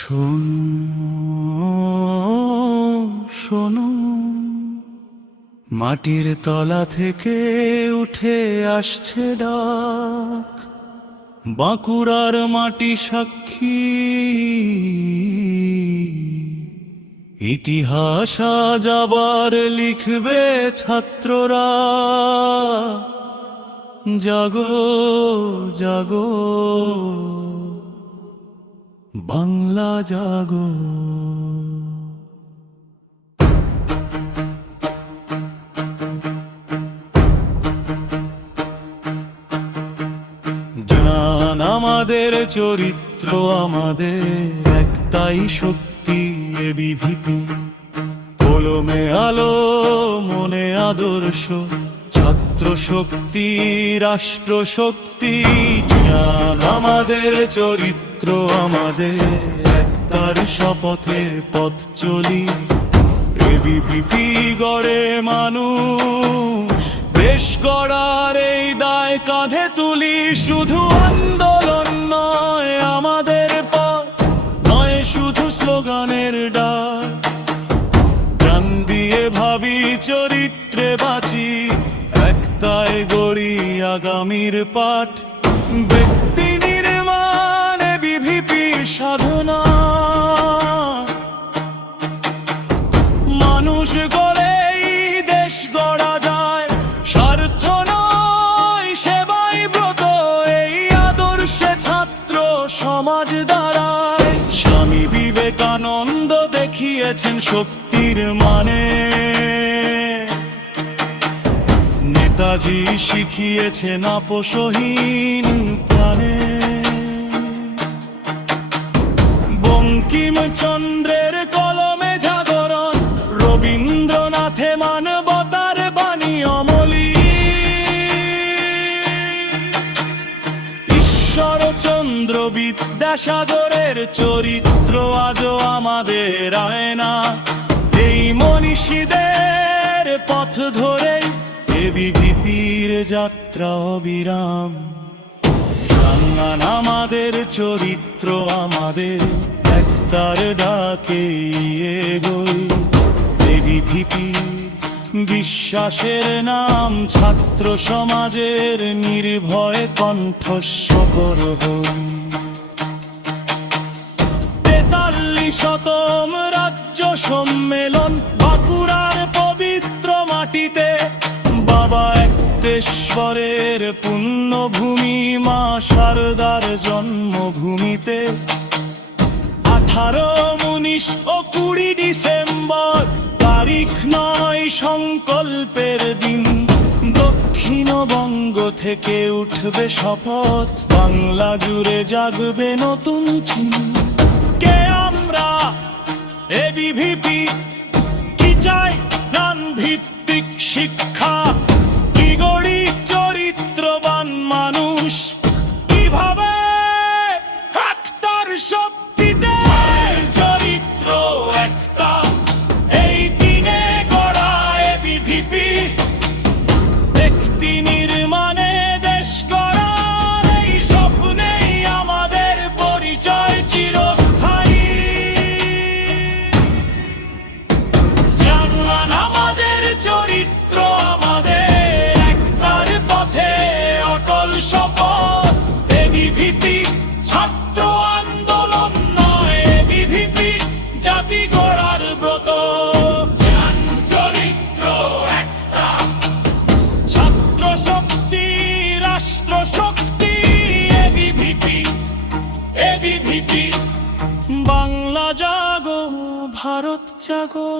শোনো শোনো, মাটির তলা থেকে উঠে আসছে ডাক, বাঁকুড়ার মাটি সাক্ষী, ইতিহাস আজ আবার লিখবে ছাত্ররা। জাগো জাগো বাংলা জাগো। জান আমাদের চরিত্র, আমাদের একটাই শক্তি, এবিভিপি। কলমে আলো, মনে আদর্শ, ছাত্র শক্তি, রাষ্ট্র শক্তি। জান আমাদের চরিত্র, আমাদের একতার শপথে পথ চলি। এবিভিপি গড়ে মানুষ, দেশ গড়ার এই দায় কাঁধে তুলি। শুধু আন্দোলন নয় আমাদের পথ, নয় শুধু স্লোগানের ডাক। জান দিয়ে ভাবি, চরিত্রে বাঁচি, একতায় গড়ি আগামীর পাঠ। ব্যক্তি নির্মাণ এবিভিপি সাধনা, মানুষ গড়েই দেশ গড়া যায়। স্বার্থ নয় সেবাই ব্রত, এই আদর্শে ছাত্র সমাজ দাঁড়ায়। স্বামী বিবেকানন্দ দেখিয়েছেন শক্তির মানে, নেতাজি শিখিয়েছেন আপোষহীন প্রাণে। বঙ্কিমচন্দ্রের কলমে জাগরণ, রবীন্দ্রনাথে মানবতার বাণী অমলি। ঈশ্বরচন্দ্র বিদ্যাসাগরের চরিত্র আজও আমাদের আয়না। এই মনীষীদের পথ ধরেই এবিভিপির যাত্রা অবিরাম। জান আমাদের চরিত্র, আমাদের একতার ডাকে এগোই। এবিভিপি বিশ্বাসের নাম, ছাত্র সমাজের নির্ভয় কণ্ঠস্বর হই। 43তম রাজ্য সম্মেলন বাঁকুড়ার পবিত্র মাটিতে। বাবা একতেশ্বরের পুণ্যভূমি, মা শারদার জন্মভূমিতে। 18, 19 ও 20 ডিসেম্বর তারিখ নয় সংকল্পের দিন। দক্ষিণবঙ্গ থেকে উঠবে শপথ, বাংলা জুড়ে জাগবে নতুন চিন। কে আমরা এবিভিপি, কি চাই জ্ঞান ভিত্তিক শিক্ষা, কি গড়ি চরিত্রবান মানুষ, কিভাবে একতার শক্তিতে চরিত্র একটা। এই দিনে গড়া এবিভিপি, ব্যক্তি নির্মাণে দেশ গড়ার এই স্বপ্নেই আমাদের পরিচয় চিরস্থায়ী। জান আমাদের চরিত্র, আমাদের একতার পথে অটল শপথ। এবিভিপি ছাত্র আন্দোলন নয়, এবিভিপি জাতি গড়ার ব্রত। জান চরিত্র একটা, ছাত্র শক্তি, রাষ্ট্র শক্তি। ABVP, ABVP. বাংলা জাগো, ভারত জাগো।